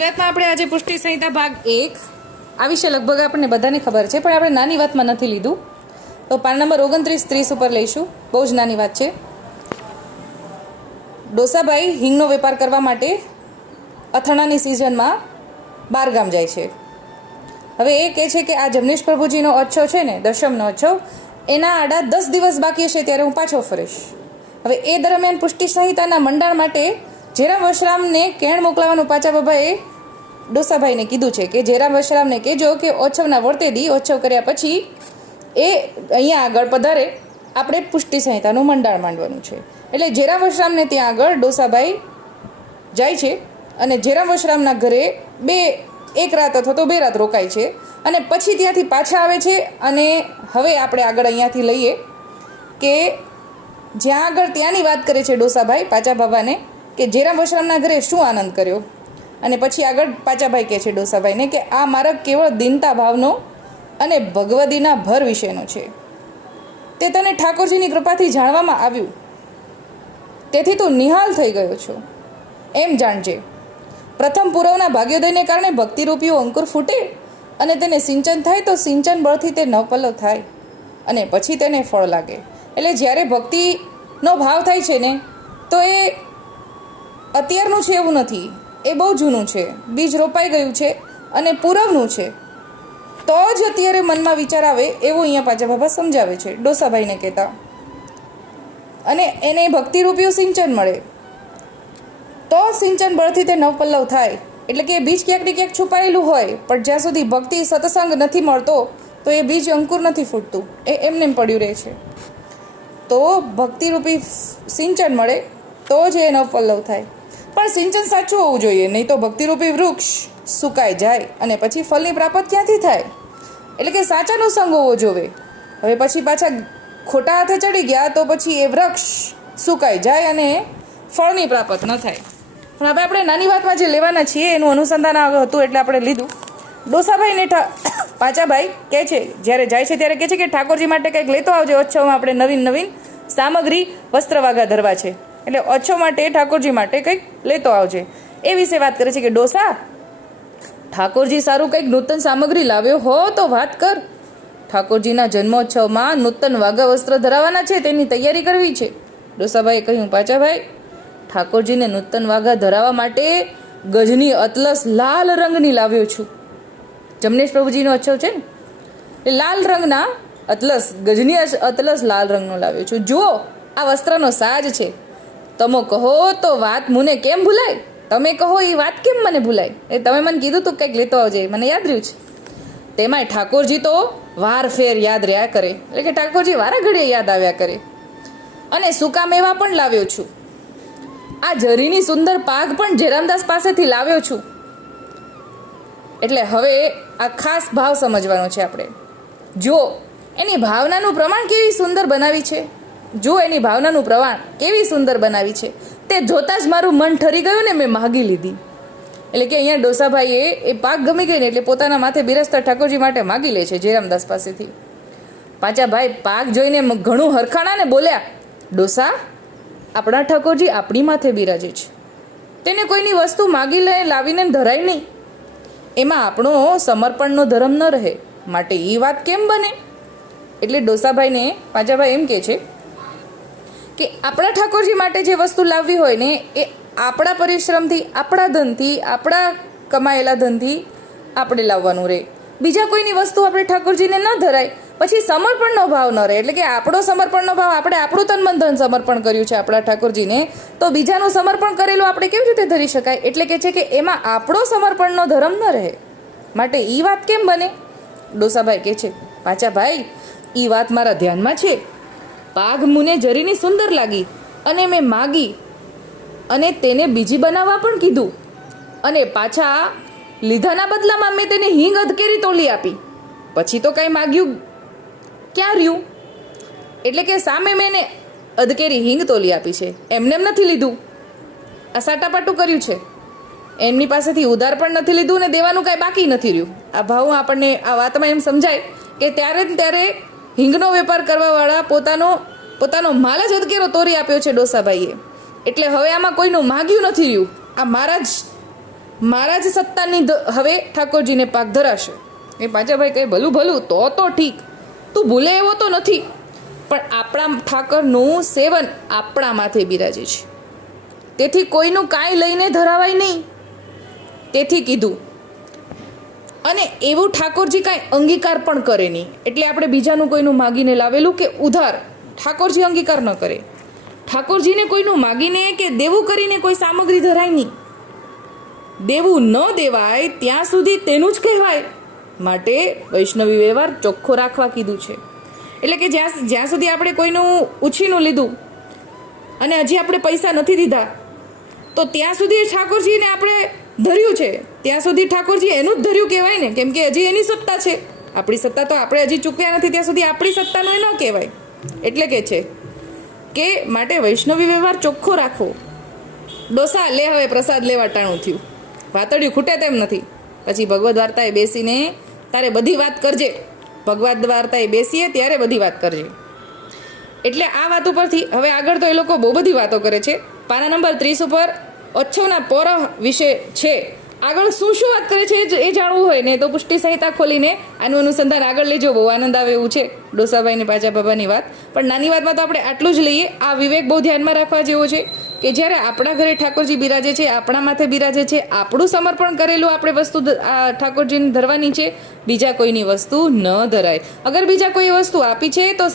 વાતમાં આપણે આજે પુષ્ટિ સંહિતા ભાગ એક. આ વિશે લગભગ આપણને બધાને ખબર છે, પણ આપણે નાની વાતમાં નથી લીધું. તો પાન નંબર ઓગણત્રીસ ત્રીસ ઉપર લઈશું. બહુ જ નાની વાત છે. ડોસાભાઈ હિંગનો વેપાર કરવા માટે અથાણાની સિઝનમાં બારગામ જાય છે. હવે એ કહે છે કે આ જમનેશ પ્રભુજીનો અચ્છો છે ને, દશમનો અચ્છો એના આડા દસ દિવસ બાકી હશે ત્યારે હું પાછો ફરીશ. હવે એ દરમિયાન પુષ્ટિ સંહિતાના મંડાણ માટે જેરામ વશરામને કેણ મોકલાવાનું પાચા બાબાએ ડોસાભાઈને કીધું છે કે જયરામ વશરામને કહેજો કે ઓછવના વર્તે દી ઓછવ કર્યા પછી એ અહીંયા આગળ પધારે આપણે પુષ્ટિ સંહિતાનું મંડાણ માંડવાનું છે. એટલે જેરામ વશરામને ત્યાં આગળ ડોસાભાઈ જાય છે અને જેરામ વશરામના ઘરે બે, એક રાત અથવા તો બે રાત રોકાય છે અને પછી ત્યાંથી પાછા આવે છે અને હવે આપણે આગળ અહીંયાથી લઈએ કે જ્યાં આગળ ત્યાંની વાત કરે છે ડોસાભાઈ પાચા બાબાને કે જેરામ વશરામના ઘરે શું આનંદ કર્યો? અને પછી આગળ પાચાભાઈ કહે છે ડોસાભાઈને કે આ મારા કેવળ દીનતા ભાવનો અને ભગવદીના ભર વિશેનો છે. તે તને ઠાકોરજીની કૃપાથી જાણવામાં આવ્યું. તેથી તું નિહાલ થઈ ગયો છો. એમ જાણજે. પ્રથમ પૂરવના ભાગ્યોદયને કારણે ભક્તિરૂપીઓ અંકુર ફૂટે અને તેને સિંચન થાય તો સિંચન બળથી તે નવપલ્લવ થાય અને પછી તેને ફળ લાગે. એટલે જ્યારે ભક્તિનો ભાવ થાય છે ને, તો એ અત્યારનું છે એવું નથી. એ બહુ જૂનું છે. બીજ રોપાઈ ગયું છે અને પૂરવનું છે. તો જ અત્યારે મનમાં વિચાર આવે એવું અહીંયા પાછા બાબા સમજાવે છે. ડોસાભાઈને કહેતા. અને એને ભક્તિરૂપિયું સિંચન મળે. તો સિંચન બળથી તે નવપલ્લવ થાય. એટલે કે એ બીજ ક્યાંક ને ક્યાંક છુપાયેલું હોય, પણ જ્યાં સુધી ભક્તિ સત્સંગ નથી મળતો, તો એ બીજ અંકુર નથી ફૂટતું. એ એમને પડ્યું રહે છે. તો ભક્તિરૂપી સિંચન મળે, તો જ એ નવપલ્લવ થાય. પણ સિંચન સાચું હોવું જોઈએ, નહીં તો ભક્તિરૂપી વૃક્ષ સુકાઈ જાય અને પછી ફળની પ્રાપ્ત ક્યાંથી થાય? એટલે કે સાચાનો સંગ હોવો જોવે હવે પછી પાછા ખોટા હાથે ચડી ગયા તો પછી એ વૃક્ષ સુકાઈ જાય અને ફળની પ્રાપ્ત ન થાય. પણ હવે આપણે નાની વાતમાં જે લેવાના છીએ એનું અનુસંધાન હતું એટલે આપણે લીધું. ડોસાભાઈ ને ઠા પાચાભાઈ કહે છે, જ્યારે જાય છે ત્યારે કહે છે કે ઠાકોરજી માટે કંઈક લેતો આવજો. ઓછવમાં આપણે નવીન નવીન સામગ્રી વસ્ત્રવાગા ધરવા છે. એટલે ઓછો માટે, ઠાકોરજી માટે કંઈક લેતો આવજે. એ વિશે વાત કરે છે કે ડોસા, ઠાકોરજી સારું કંઈક નૂતન સામગ્રી લાવ્યો હો તો વાત કર. ઠાકોરજીના જન્મોત્સવમાં નૂતન વાઘા વસ્ત્ર ધરાવવાના છે તેની તૈયારી કરવી છે. ડોસાભાઈએ કહ્યું પાચાભાઈ ઠાકોરજીને નૂતન વાઘા ધરાવવા માટે ગજની અતલસ લાલ રંગની લાવ્યો છું. જમનેશ પ્રભુજીનો અચ્છવ છે ને? એ લાલ રંગના અતલસ, ગજની અતલસ લાલ રંગનો લાવ્યો છું. જુઓ, આ વસ્ત્રનો સાજ છે. તમે કહો તો વાત મને કેમ ભૂલાય? તમે કહો એ વાત કેમ મને ભૂલાય? એ તમે મને કીધું તું કંઈક લેતો આવજે, મને યાદ રહ્યું છે. તેમાંય ઠાકોરજી તો વાર ફેર યાદ રહ્યા કરે. એટલે કે ઠાકોરજી વારા ઘડીએ યાદ આવ્યા કરે. અને સૂકા મેવા પણ લાવ્યો છું. આ જરીની સુંદર પાક પણ જેરામદાસ પાસેથી લાવ્યો છું. એટલે હવે આ ખાસ ભાવ સમજવાનો છે આપણે. જો, એની ભાવનાનું પ્રમાણ કેવી સુંદર બનાવી છે? જો એની ભાવનાનું પ્રમાણ કેવી સુંદર બનાવી છે, તે જોતાં જ મારું મન ઠરી ગયું ને મેં માગી લીધી. એટલે કે અહીંયા ડોસાભાઈએ એ પાક ગમી ગઈ ને એટલે પોતાના માથે બિરસતા ઠાકોરજી માટે માગી લે છે જયરામદાસ પાસેથી. પાછા ભાઈ, પાક જોઈને ઘણું હરખાણા ને બોલ્યા, ડોસા, આપણા ઠાકોરજી આપણી માથે બિરાજે છે. તેને કોઈની વસ્તુ માગી લે લાવીને ધરાય નહીં. એમાં આપણો સમર્પણનો ધર્મ ન રહે. માટે એ વાત કેમ બને? એટલે ડોસાભાઈને પાજાભાઈ એમ કહે છે કે આપણા ઠાકોરજી માટે જે વસ્તુ લાવવી હોય ને, એ આપણા પરિશ્રમથી, આપણા ધનથી, આપણા કમાયેલા ધનથી આપણે લાવવાનું રહે બીજા કોઈની વસ્તુ આપણે ઠાકોરજીને ન ધરાય, પછી સમર્પણનો ભાવ ન રહે. એટલે કે આપણો સમર્પણનો ભાવ, આપણે આપણું તન મન ધન સમર્પણ કર્યું છે આપણા ઠાકોરજીને, તો બીજાનું સમર્પણ કરેલું આપણે કેવી રીતે ધરી શકાય? એટલે કે છે કે એમાં આપણો સમર્પણનો ધર્મ ન રહે. માટે એ વાત કેમ બને? ડોસાભાઈ કહે છે, પાછા ભાઈ એ વાત મારા ધ્યાનમાં છે. પાઘ મુને જરીની સુંદર લાગી અને મેં માગી અને તેને બીજી બનાવવા પણ કીધું. અને પાછા લીધાના બદલામાં મેં તેને હિંગ અધકેરી તોલી આપી. પછી તો કાંઈ માગ્યું ક્યાં રહ્યું? એટલે કે સામે મેં અધકેરી હિંગ તોલી આપી છે. એમને એમ નથી લીધું. આ સાટાપાટું કર્યું છે. એમની પાસેથી ઉધાર પણ નથી લીધું ને દેવાનું કાંઈ બાકી નથી રહ્યું. આ ભાવ આપણને આ વાતમાં એમ સમજાય કે ત્યારે ને ત્યારે હિંગનો વેપાર કરવાવાળા પોતાનો પોતાનો માલ જ અધકેરો તોરી આપ્યો છે ડોસાભાઈએ. એટલે હવે આમાં કોઈનું માગ્યું નથી રહ્યું. આ મારા જ મારા જ સત્તાની હવે ઠાકોરજીને પાક ધરાશે. એ પાંચાભાઈ કહે, ભલું ભલું, તો તો ઠીક. તું ભૂલે એવો તો નથી. પણ આપણા ઠાકરનું સેવન આપણા માથે બિરાજે છે. તેથી કોઈનું કાંઈ લઈને ધરાવાય નહીં. તેથી કીધું અને એવું ઠાકોરજી કાંઈ અંગીકાર પણ કરે નહીં. એટલે આપણે બીજાનું કોઈનું માગીને લાવેલું કે ઉધાર? ઠાકોરજી અંગીકાર ન કરે. ઠાકોરજીને કોઈનું માગીને કે દેવું કરીને કોઈ સામગ્રી ધરાય નહીં. દેવું ન દેવાય ત્યાં સુધી તેનું જ કહેવાય. માટે વૈષ્ણવી વ્યવહાર ચોખ્ખો રાખવા કીધું છે. એટલે કે જ્યાં જ્યાં સુધી આપણે કોઈનું ઉછીનું લીધું અને હજી આપણે પૈસા નથી દીધા, તો ત્યાં સુધી ઠાકોરજીને આપણે ધર્યું છે. ત્યાં સુધી ઠાકોરજી એનું જ ધર્યું કહેવાય ને, કેમ કે હજી એની સત્તા છે. આપણી સત્તા તો આપણે હજી ચૂક્યા નથી, ત્યાં સુધી આપણી સત્તાનો એ ન કહેવાય. એટલે કે છે કે માટે વૈષ્ણવી વ્યવહાર ચોખ્ખો રાખવો. ડોસા લે હવે, પ્રસાદ લેવા ટાણું થયું. વાતડિયું ખૂટે તેમ નથી. પછી ભગવદ્ વાર્તાએ બેસીને તારે બધી વાત કરજે. ભગવદ્ વાર્તાએ બેસીએ ત્યારે બધી વાત કરજે. એટલે આ વાત ઉપરથી હવે આગળ તો એ લોકો બહુ બધી વાતો કરે છે. પાના નંબર ત્રીસ ઉપર ઓછોના પોરહ વિશે છે. આગળ શું શું વાત કરે છે એ જાણવું હોય ને તો પુષ્ટિ સંહિતા ખોલીને આનું અનુસંધાન આગળ લેજો બહુ આનંદ આવે એવું છે ડોસાભાઈની પાછા બાબાની વાત. પણ નાની વાતમાં તો આપણે આટલું જ લઈએ. આ વિવેક બહુ ધ્યાનમાં રાખવા જેવો છે કે જ્યારે આપણા ઘરે ઠાકોરજી બિરાજે છે, આપણા માથે બિરાજે છે, આપણું સમર્પણ કરેલું આપણે વસ્તુ ઠાકોરજીને ધરવાની છે, બીજા કોઈની વસ્તુ ન ધરાય. અગર બીજા કોઈ વસ્તુ આપી છે તો